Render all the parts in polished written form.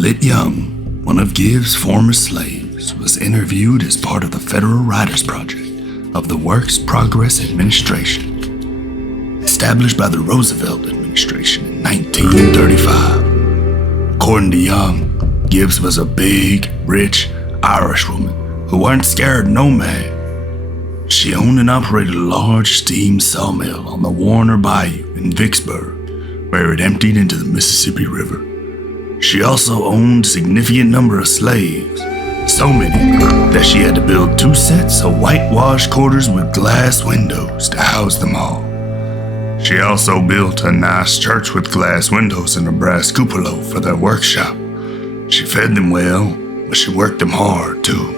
Lit Young, one of Gibbs' former slaves, was interviewed as part of the Federal Writers Project of the Works Progress Administration, established by the Roosevelt administration in 1935. According to Young, Gibbs was a big, rich Irish woman who weren't scared no man. She owned and operated a large steam sawmill on the Warner Bayou in Vicksburg, where it emptied into the Mississippi River. She also owned a significant number of slaves, so many that she had to build 2 sets of whitewashed quarters with glass windows to house them all. She also built a nice church with glass windows and a brass cupola for their workshop. She fed them well, but she worked them hard too.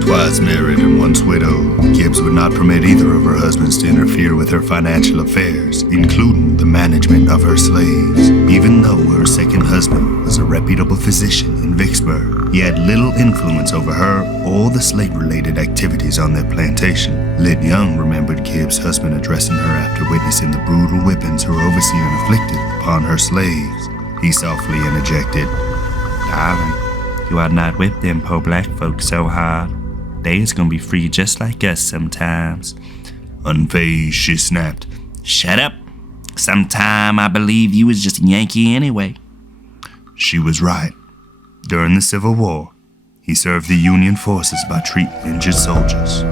Twice married and once widowed, Gibbs would not permit either of her husbands to interfere with her financial affairs, including the management of her slaves. Even though her second husband was a reputable physician in Vicksburg, he had little influence over her or the slave-related activities on their plantation. Lit Young remembered Gibbs' husband addressing her after witnessing the brutal whippings her overseer inflicted upon her slaves. He softly interjected, "Darling, you ought not whip them poor black folks so hard. They's gonna be free just like us sometimes." Unfazed, she snapped, "Shut up. Sometime I believe you was just a Yankee anyway." She was right. During the Civil War, he served the Union forces by treating injured soldiers.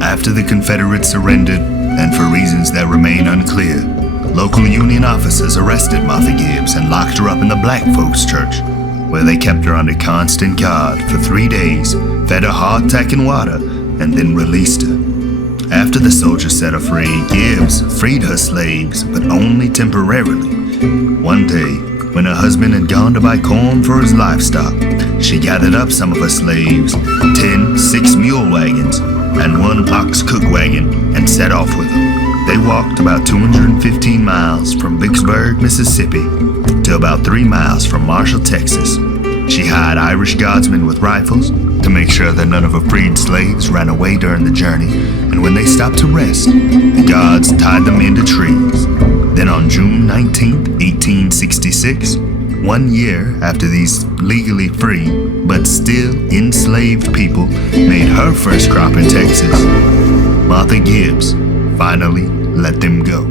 After the Confederates surrendered, and for reasons that remain unclear, local Union officers arrested Martha Gibbs and locked her up in the black folks' church, where they kept her under constant guard for 3 days, fed her hardtack and water, and then released her. After the soldiers set her free, Gibbs freed her slaves, but only temporarily. One day, when her husband had gone to buy corn for his livestock, she gathered up some of her slaves, 10 6-mule wagons, and 1 ox cook wagon, and set off with them. They walked about 215 miles from Vicksburg, Mississippi, to about 3 miles from Marshall, Texas. She hired Irish guardsmen with rifles to make sure that none of her freed slaves ran away during the journey, and when they stopped to rest, the guards tied them into trees. Then on June 19, 1866, 1 year after these legally free but still enslaved people made her first crop in Texas, Martha Gibbs finally let them go.